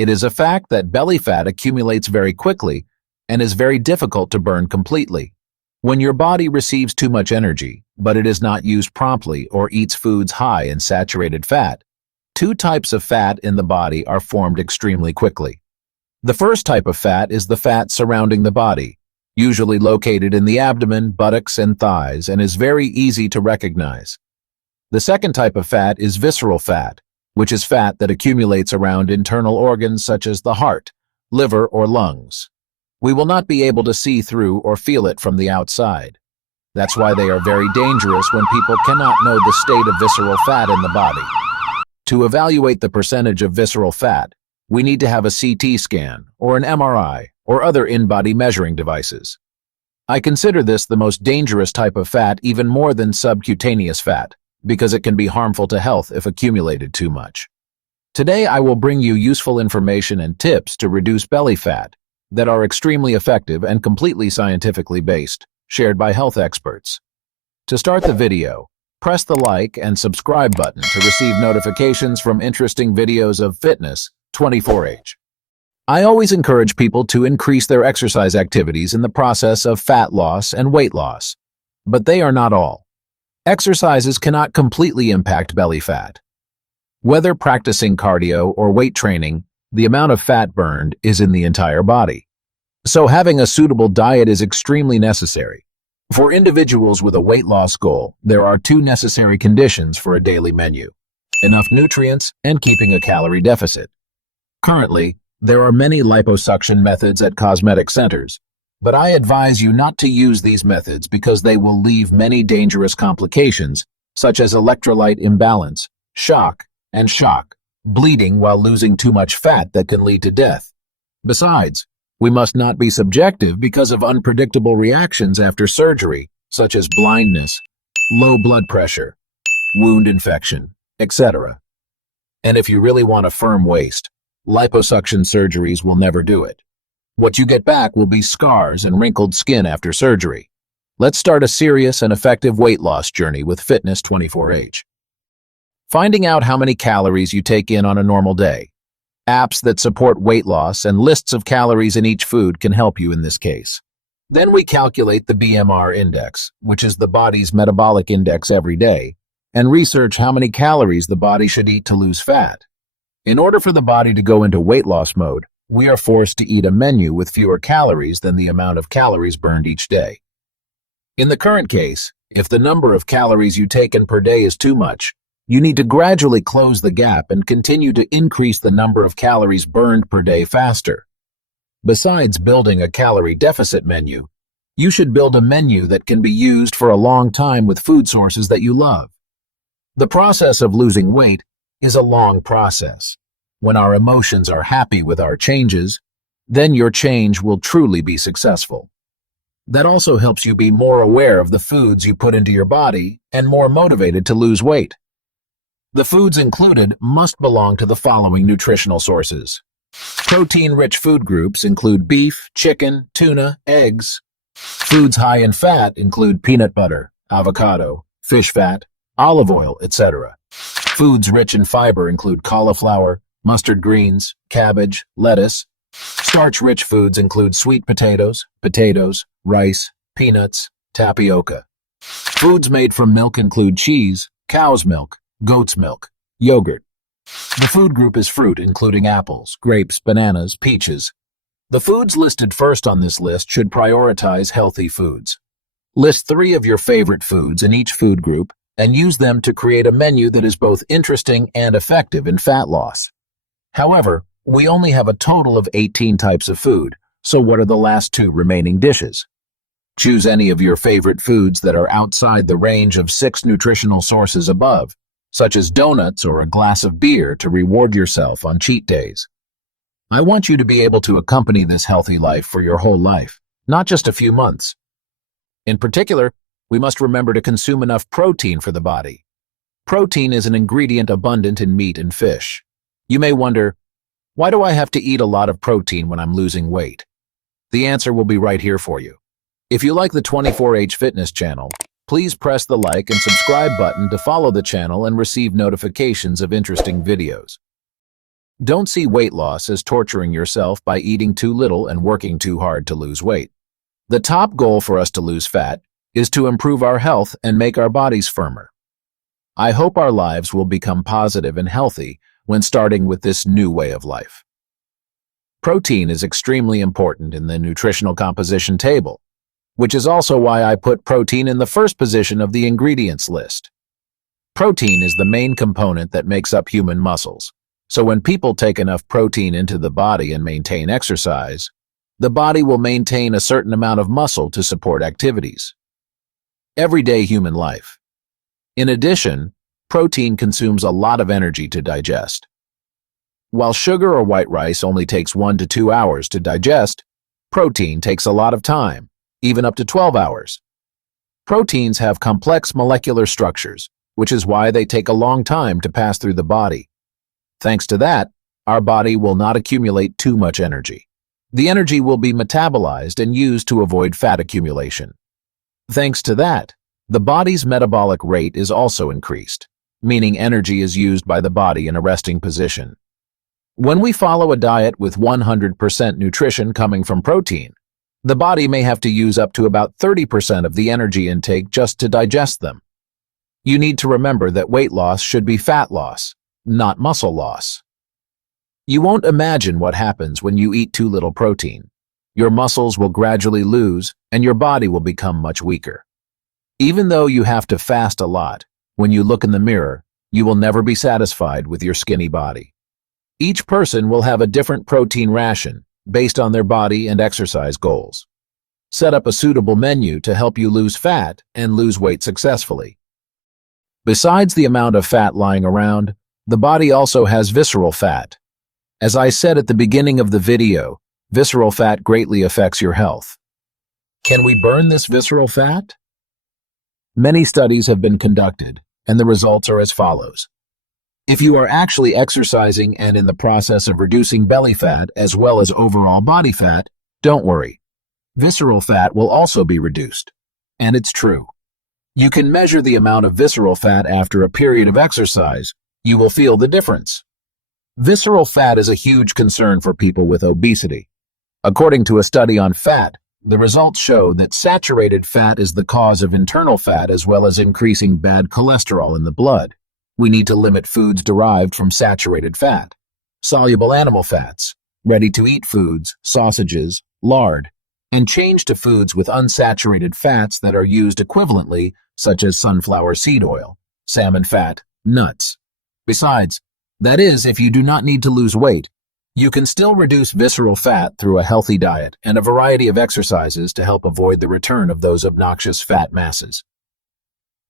It is a fact that belly fat accumulates very quickly and is very difficult to burn completely. When your body receives too much energy, but it is not used promptly or eats foods high in saturated fat, two types of fat in the body are formed extremely quickly. The first type of fat is the fat surrounding the body, usually located in the abdomen, buttocks, and thighs, and is very easy to recognize. The second type of fat is visceral fat, which is fat that accumulates around internal organs such as the heart, liver, or lungs. We will not be able to see through or feel it from the outside. That's why they are very dangerous when people cannot know the state of visceral fat in the body. To evaluate the percentage of visceral fat, we need to have a CT scan or an MRI or other in-body measuring devices. I consider this the most dangerous type of fat even more than subcutaneous fat, because it can be harmful to health if accumulated too much. Today I will bring you useful information and tips to reduce belly fat that are extremely effective and completely scientifically based, shared by health experts. To start the video, press the like and subscribe button to receive notifications from interesting videos of fitness 24H. I always encourage people to increase their exercise activities in the process of fat loss and weight loss, but they are not all. Exercises cannot completely impact belly fat. Whether practicing cardio or weight training, the amount of fat burned is in the entire body. So having a suitable diet is extremely necessary. For individuals with a weight loss goal, there are two necessary conditions for a daily menu: enough nutrients and keeping a calorie deficit. Currently, there are many liposuction methods at cosmetic centers, but I advise you not to use these methods because they will leave many dangerous complications, such as electrolyte imbalance, shock, bleeding while losing too much fat that can lead to death. Besides, we must not be subjective because of unpredictable reactions after surgery, such as blindness, low blood pressure, wound infection, etc. And if you really want a firm waist, liposuction surgeries will never do it. What you get back will be scars and wrinkled skin after surgery. Let's start a serious and effective weight loss journey with Fitness 24H. Finding out how many calories you take in on a normal day. Apps that support weight loss and lists of calories in each food can help you in this case. Then we calculate the BMR index, which is the body's metabolic index every day, and research how many calories the body should eat to lose fat. In order for the body to go into weight loss mode, we are forced to eat a menu with fewer calories than the amount of calories burned each day. In the current case, if the number of calories you take in per day is too much, you need to gradually close the gap and continue to increase the number of calories burned per day faster. Besides building a calorie deficit menu, you should build a menu that can be used for a long time with food sources that you love. The process of losing weight is a long process. When our emotions are happy with our changes, then your change will truly be successful. That also helps you be more aware of the foods you put into your body and more motivated to lose weight. The foods included must belong to the following nutritional sources. Protein-rich food groups include beef, chicken, tuna, eggs. Foods high in fat include peanut butter, avocado, fish fat, olive oil, etc. Foods rich in fiber include cauliflower, mustard greens, cabbage, lettuce. Starch-rich foods include sweet potatoes, rice, peanuts, tapioca. Foods made from milk include cheese, cow's milk, goat's milk, yogurt. The food group is fruit, including apples, grapes, bananas, peaches. The foods listed first on this list should prioritize healthy foods. List 3 of your favorite foods in each food group and use them to create a menu that is both interesting and effective in fat loss. However, we only have a total of 18 types of food, so what are the last 2 remaining dishes? Choose any of your favorite foods that are outside the range of 6 nutritional sources above, such as donuts or a glass of beer, to reward yourself on cheat days. I want you to be able to accompany this healthy life for your whole life, not just a few months. In particular, we must remember to consume enough protein for the body. Protein is an ingredient abundant in meat and fish. You may wonder, why do I have to eat a lot of protein when I'm losing weight? The answer will be right here for you. If you like the 24H Fitness channel, please press the like and subscribe button to follow the channel and receive notifications of interesting videos. Don't see weight loss as torturing yourself by eating too little and working too hard to lose weight. The top goal for us to lose fat is to improve our health and make our bodies firmer. I hope our lives will become positive and healthy when starting with this new way of life. Protein is extremely important in the nutritional composition table, which is also why I put protein in the first position of the ingredients list. Protein is the main component that makes up human muscles, so when people take enough protein into the body and maintain exercise, the body will maintain a certain amount of muscle to support activities. Everyday human life. In addition, protein consumes a lot of energy to digest. While sugar or white rice only takes 1 to 2 hours to digest, protein takes a lot of time, even up to 12 hours. Proteins have complex molecular structures, which is why they take a long time to pass through the body. Thanks to that, our body will not accumulate too much energy. The energy will be metabolized and used to avoid fat accumulation. Thanks to that, the body's metabolic rate is also increased, meaning energy is used by the body in a resting position. When we follow a diet with 100% nutrition coming from protein, the body may have to use up to about 30% of the energy intake just to digest them. You need to remember that weight loss should be fat loss, not muscle loss. You won't imagine what happens when you eat too little protein. Your muscles will gradually lose and your body will become much weaker. Even though you have to fast a lot, when you look in the mirror, you will never be satisfied with your skinny body. Each person will have a different protein ration based on their body and exercise goals. Set up a suitable menu to help you lose fat and lose weight successfully. Besides the amount of fat lying around, the body also has visceral fat. As I said at the beginning of the video, visceral fat greatly affects your health. Can we burn this visceral fat? Many studies have been conducted, and the results are as follows. If you are actually exercising and in the process of reducing belly fat as well as overall body fat, don't worry. Visceral fat will also be reduced. And it's true. You can measure the amount of visceral fat after a period of exercise. You will feel the difference. Visceral fat is a huge concern for people with obesity. According to a study on fat, the results show that saturated fat is the cause of internal fat as well as increasing bad cholesterol in the blood. We need to limit foods derived from saturated fat, soluble animal fats, ready-to-eat foods, sausages, lard, and change to foods with unsaturated fats that are used equivalently, such as sunflower seed oil, salmon fat, nuts. Besides, that is, if you do not need to lose weight, you can still reduce visceral fat through a healthy diet and a variety of exercises to help avoid the return of those obnoxious fat masses.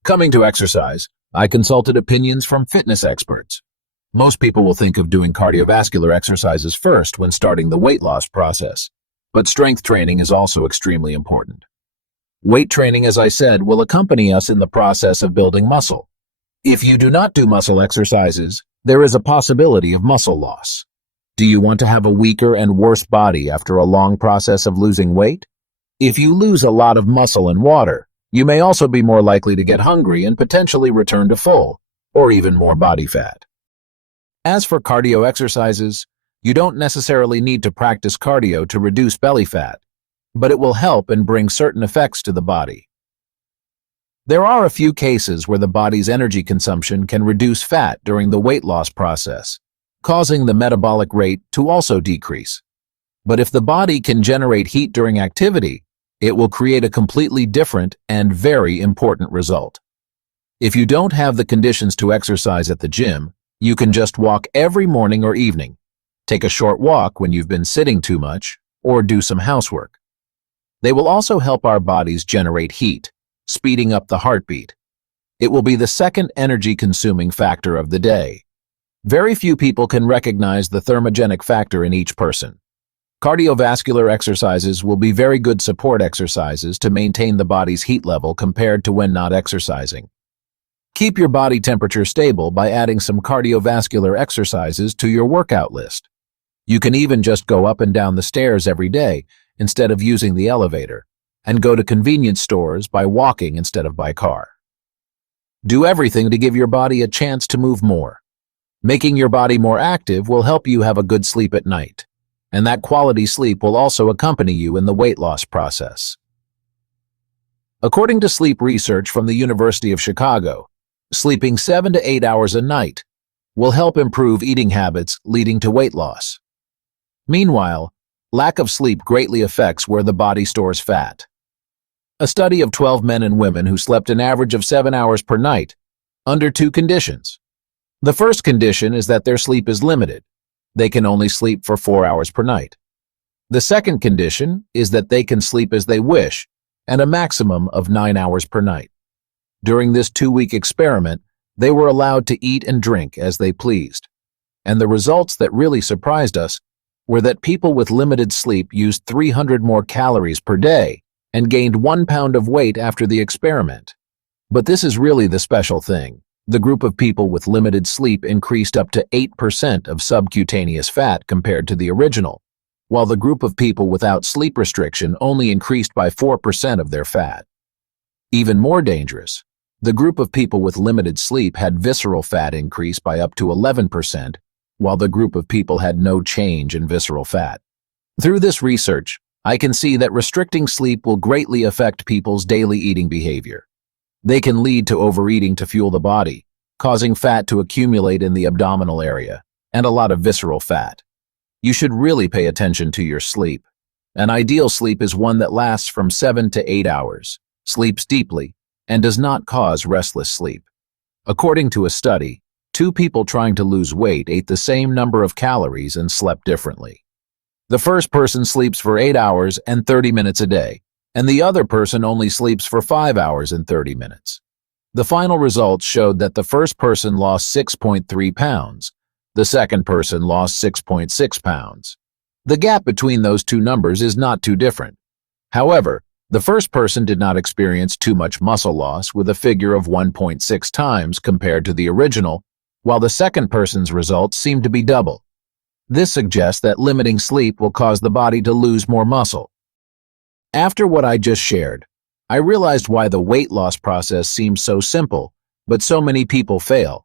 Coming to exercise, I consulted opinions from fitness experts. Most people will think of doing cardiovascular exercises first when starting the weight loss process, but strength training is also extremely important. Weight training, as I said, will accompany us in the process of building muscle. If you do not do muscle exercises, there is a possibility of muscle loss. Do you want to have a weaker and worse body after a long process of losing weight? If you lose a lot of muscle and water, you may also be more likely to get hungry and potentially return to full, or even more body fat. As for cardio exercises, you don't necessarily need to practice cardio to reduce belly fat, but it will help and bring certain effects to the body. There are a few cases where the body's energy consumption can reduce fat during the weight loss process, causing the metabolic rate to also decrease. But if the body can generate heat during activity, it will create a completely different and very important result. If you don't have the conditions to exercise at the gym, you can just walk every morning or evening, take a short walk when you've been sitting too much, or do some housework. They will also help our bodies generate heat, speeding up the heartbeat. It will be the second energy-consuming factor of the day. Very few people can recognize the thermogenic factor in each person. Cardiovascular exercises will be very good support exercises to maintain the body's heat level compared to when not exercising. Keep your body temperature stable by adding some cardiovascular exercises to your workout list. You can even just go up and down the stairs every day instead of using the elevator, and go to convenience stores by walking instead of by car. Do everything to give your body a chance to move more. Making your body more active will help you have a good sleep at night, and that quality sleep will also accompany you in the weight loss process. According to sleep research from the University of Chicago, sleeping 7 to 8 hours a night will help improve eating habits leading to weight loss. Meanwhile, lack of sleep greatly affects where the body stores fat. A study of 12 men and women who slept an average of 7 hours per night under two conditions. The first condition is that their sleep is limited. They can only sleep for 4 hours per night. The second condition is that they can sleep as they wish and a maximum of 9 hours per night. During this 2-week experiment, they were allowed to eat and drink as they pleased. And the results that really surprised us were that people with limited sleep used 300 more calories per day and gained 1 pound of weight after the experiment. But this is really the special thing. The group of people with limited sleep increased up to 8% of subcutaneous fat compared to the original, while the group of people without sleep restriction only increased by 4% of their fat. Even more dangerous, the group of people with limited sleep had visceral fat increase by up to 11%, while the group of people had no change in visceral fat. Through this research, I can see that restricting sleep will greatly affect people's daily eating behavior. They can lead to overeating to fuel the body, causing fat to accumulate in the abdominal area, and a lot of visceral fat. You should really pay attention to your sleep. An ideal sleep is one that lasts from 7 to 8 hours, sleeps deeply, and does not cause restless sleep. According to a study, 2 people trying to lose weight ate the same number of calories and slept differently. The first person sleeps for 8 hours and 30 minutes a day, and the other person only sleeps for 5 hours and 30 minutes. The final results showed that the first person lost 6.3 pounds. The second person lost 6.6 pounds. The gap between those two numbers is not too different. However, the first person did not experience too much muscle loss with a figure of 1.6 times compared to the original, while the second person's results seemed to be double. This suggests that limiting sleep will cause the body to lose more muscle. After what I just shared, I realized why the weight loss process seems so simple, but so many people fail.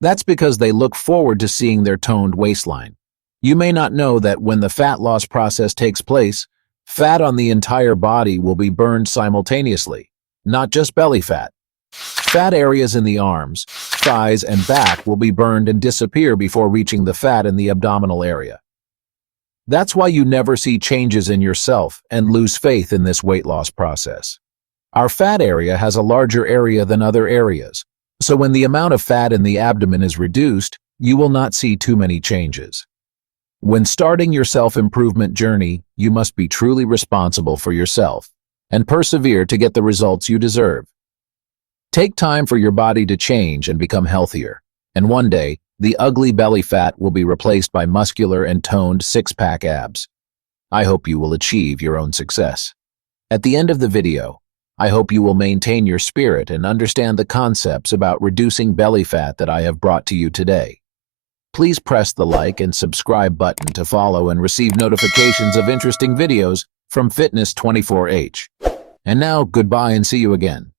That's because they look forward to seeing their toned waistline. You may not know that when the fat loss process takes place, fat on the entire body will be burned simultaneously, not just belly fat. Fat areas in the arms, thighs, and back will be burned and disappear before reaching the fat in the abdominal area. That's why you never see changes in yourself and lose faith in this weight loss process. Our fat area has a larger area than other areas, so when the amount of fat in the abdomen is reduced, you will not see too many changes. When starting your self-improvement journey, you must be truly responsible for yourself and persevere to get the results you deserve. Take time for your body to change and become healthier, and one day, the ugly belly fat will be replaced by muscular and toned six-pack abs. I hope you will achieve your own success. At the end of the video, I hope you will maintain your spirit and understand the concepts about reducing belly fat that I have brought to you today. Please press the like and subscribe button to follow and receive notifications of interesting videos from Fitness 24H. And now, goodbye and see you again.